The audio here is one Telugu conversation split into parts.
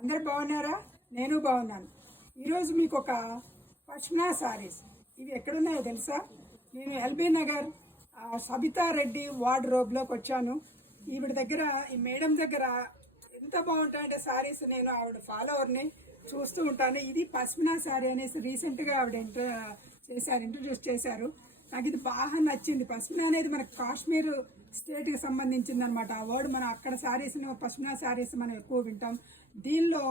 అందరు బాగున్నారా? నేను బాగున్నాను. ఈరోజు మీకు ఒక పష్మినా సారీస్ ఇవి ఎక్కడున్నాయో తెలుసా? నేను ఎల్బీ నగర్ సబితా రెడ్డి వార్డ్రోబ్లోకి వచ్చాను. ఈవిడ దగ్గర, ఈ మేడం దగ్గర ఎంత బాగుంటాయంటే సారీస్, నేను ఆవిడ ఫాలోవర్ని, చూస్తూ ఉంటాను. ఇది పష్మినా సారీ అనేసి రీసెంట్గా ఆవిడ ఇంట్రడ్యూస్ చేశారు. నాకు ఇది బాగా నచ్చింది. పష్మినా అనేది మనకు కాశ్మీర్ స్టేట్కి సంబంధించింది అనమాట. ఆ వర్డ్ మనం అక్కడ శారీస్, పష్మినా శారీస్ మనం ఎక్కువ వింటాం. దీనిలో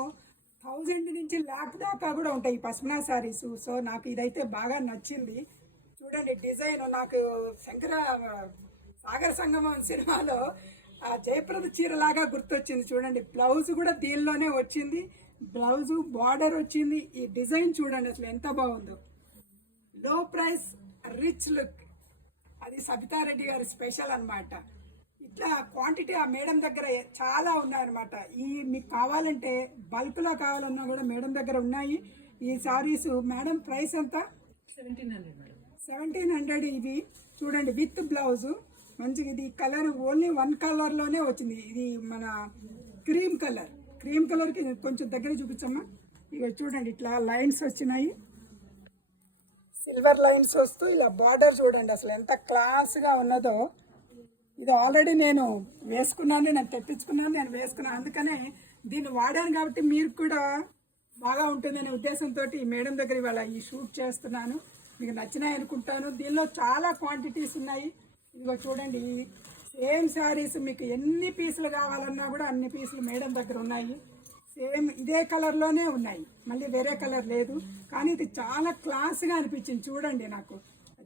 1000 నుంచి 1,00,000 దాకా కూడా ఉంటాయి ఈ పష్మినా శారీస్. సో నాకు ఇదైతే బాగా నచ్చింది. చూడండి డిజైన్, నాకు సాగర సంగమం సినిమాలో ఆ జయప్రద చీరలాగా గుర్తొచ్చింది. చూడండి బ్లౌజ్ కూడా దీనిలోనే వచ్చింది, బ్లౌజు బార్డర్ వచ్చింది. ఈ డిజైన్ చూడండి అసలు ఎంత బాగుందో. లో ప్రైస్ రిచ్ లుక్, అది సబితారెడ్డి గారి స్పెషల్ అనమాట. ఇట్లా క్వాంటిటీ ఆ మేడం దగ్గర చాలా ఉన్నాయన్నమాట. ఈ మీకు కావాలంటే బల్క్లో కావాలన్నా కూడా మేడం దగ్గర ఉన్నాయి ఈ సారీస్. మేడం ప్రైస్ ఎంత? 1700. ఇది చూడండి విత్ బ్లౌజు మంచిగా. ఇది కలర్ ఓన్లీ 1 కలర్లోనే వచ్చింది. ఇది మన క్రీమ్ కలర్కి కొంచెం దగ్గర చూపించమ్మా. ఇక చూడండి ఇట్లా లైన్స్ వచ్చినాయి, సిల్వర్ లైన్స్ వస్తూ ఇలా బార్డర్ చూడండి అసలు ఎంత క్లాస్గా ఉన్నదో. ఇది ఆల్రెడీ నేను వేసుకున్నాను, నేను తెప్పించుకున్నాను, నేను వేసుకున్నాను. అందుకనే దీన్ని వాడాను కాబట్టి మీరు కూడా బాగా ఉంటుందనే ఉద్దేశంతో ఈ మేడం దగ్గర ఇవాళ ఈ షూట్ చేస్తున్నాను. మీకు నచ్చినాయి అనుకుంటాను. దీనిలో చాలా క్వాంటిటీస్ ఉన్నాయి. ఇదిగో చూడండి, సేమ్ శారీస్ మీకు ఎన్ని పీసులు కావాలన్నా కూడా అన్ని పీసులు మేడం దగ్గర ఉన్నాయి. సేమ్ ఇదే కలర్లోనే ఉన్నాయి, మళ్ళీ వేరే కలర్ లేదు. కానీ ఇది చాలా క్లాస్గా అనిపించింది. చూడండి నాకు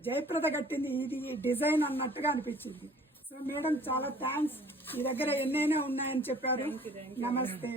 జయప్రద కట్టింది ఇది డిజైన్ అన్నట్టుగా అనిపించింది. సో మేడం చాలా థ్యాంక్స్. మీ దగ్గర ఎన్నైనా ఉన్నాయని చెప్పారు. నమస్తే.